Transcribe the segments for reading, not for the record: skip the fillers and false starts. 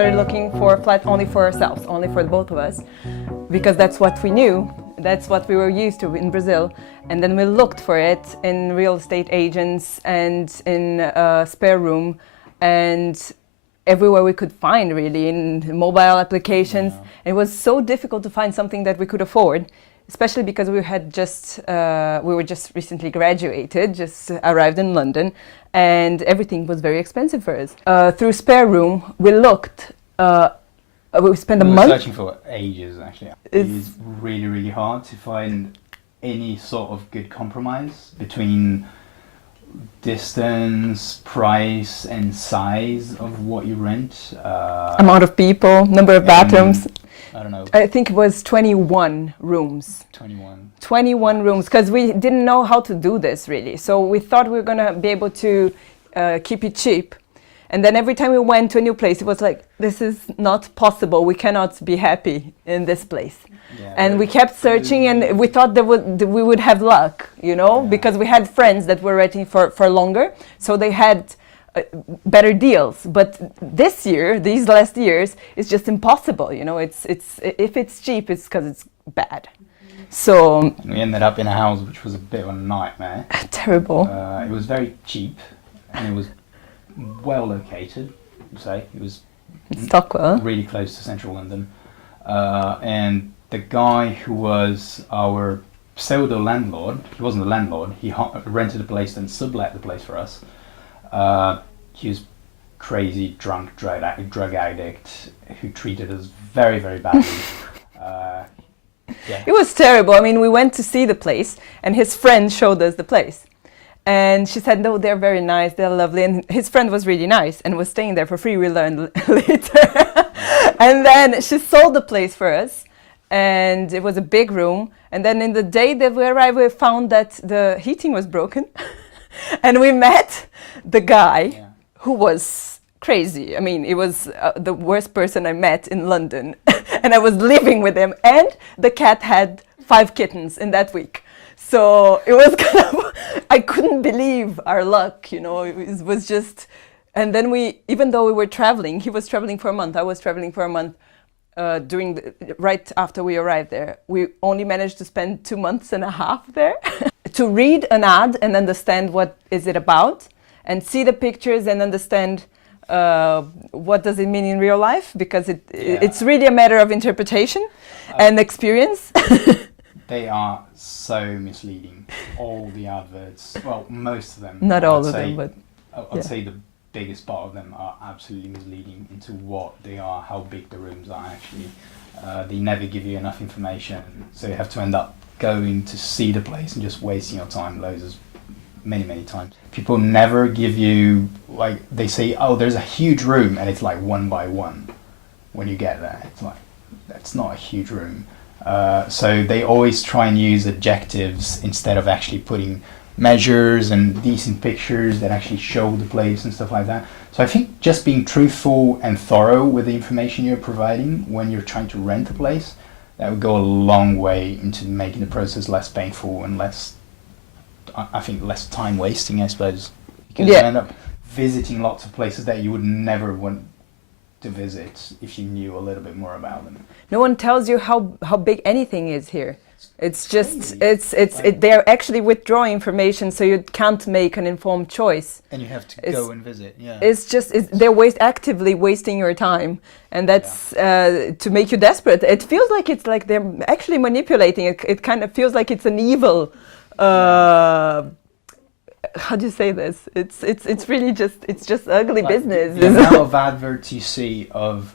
started looking for a flat only for ourselves, only for the both of us, because that's what we knew, that's what we were used to in Brazil. And then we looked for it in real estate agents and in a spare room and everywhere we could find, really, in mobile applications. Yeah. It was so difficult to find something that we could afford, especially because we were just recently graduated, just arrived in London, and everything was very expensive for us. Through spare room, we looked. We spent a month searching for ages. Actually, it's really, really hard to find any sort of good compromise between distance, price, and size of what you rent. Amount of people, number of bathrooms. I don't know. I think it was 21 rooms. 21 rooms, because we didn't know how to do this, really. So we thought we were going to be able to keep it cheap. And then every time we went to a new place, it was like, this is not possible. We cannot be happy in this place. Yeah, and we kept searching, and we thought we would have luck, you know, because we had friends that were renting for longer. So they had better deals. But this year, these last years, it's just impossible. You know, if it's cheap, it's because it's bad. So we ended up in a house which was a bit of a nightmare. Terrible. It was very cheap, and it was well located. Say it was Stockwell, really close to central London, and the guy who was our pseudo landlord, he wasn't the landlord. He rented a place and sublet the place for us. He was crazy, drunk, drug addict who treated us very, very badly. Yeah. It was terrible. I mean, we went to see the place, and his friend showed us the place. And she said, no, they're very nice, they're lovely. And his friend was really nice and was staying there for free, we learned later. And then she sold the place for us, and it was a big room. And then in the day that we arrived, we found that the heating was broken. And we met the guy who was crazy. I mean, it was the worst person I met in London. And I was living with him, and the cat had 5 kittens in that week. So it was kind of, I couldn't believe our luck, you know, it was just, and then even though we were traveling, he was traveling for a month, I was traveling for a month right after we arrived there. We only managed to spend 2 months and a half there to read an ad and understand what is it about, and see the pictures and understand what does it mean in real life, because it's really a matter of interpretation and experience. They are so misleading. All the adverts, well, most of them. Not all of them, but I'd say the biggest part of them are absolutely misleading into what they are, how big the rooms are actually. They never give you enough information, so you have to end up going to see the place and just wasting your time many times. People never give you, like, they say, oh, there's a huge room, and it's like 1 by 1. When you get there, it's like, that's not a huge room. So they always try and use adjectives instead of actually putting measures and decent pictures that actually show the place and stuff like that. So I think just being truthful and thorough with the information you're providing when you're trying to rent a place, that would go a long way into making the process less painful and less time wasting, I suppose. Because you end up visiting lots of places that you would never want to visit if you knew a little bit more about them. No one tells you how big anything is here. It's just they're actually withdrawing information, so you can't make an informed choice. And you have to go and visit. Yeah. They're actively wasting your time, and that's to make you desperate. It feels like it's like they're actually manipulating it. It kind of feels like it's an evil. How do you say this? It's really just ugly like business. The amount of adverts you see of,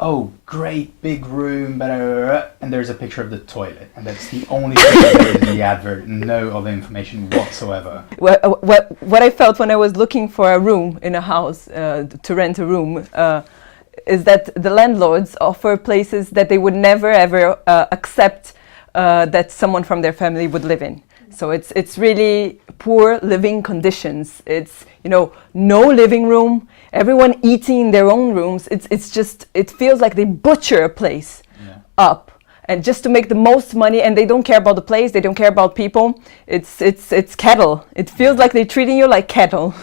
oh, great big room, and there's a picture of the toilet, and that's the only thing there is in the advert. No other information whatsoever. What I felt when I was looking for a room in a house to rent a room is that the landlords offer places that they would never ever accept that someone from their family would live in. So it's really poor living conditions. It's, you know, no living room, everyone eating in their own rooms. It feels like they butcher a place up, and just to make the most money, and they don't care about the place, they don't care about people. It's cattle. It feels like they're treating you like cattle.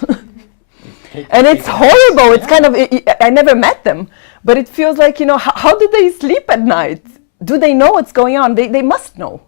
And it's horrible. It's kind of, I never met them, But it feels like, you know, how do they sleep at night? Do they know what's going on? They must know.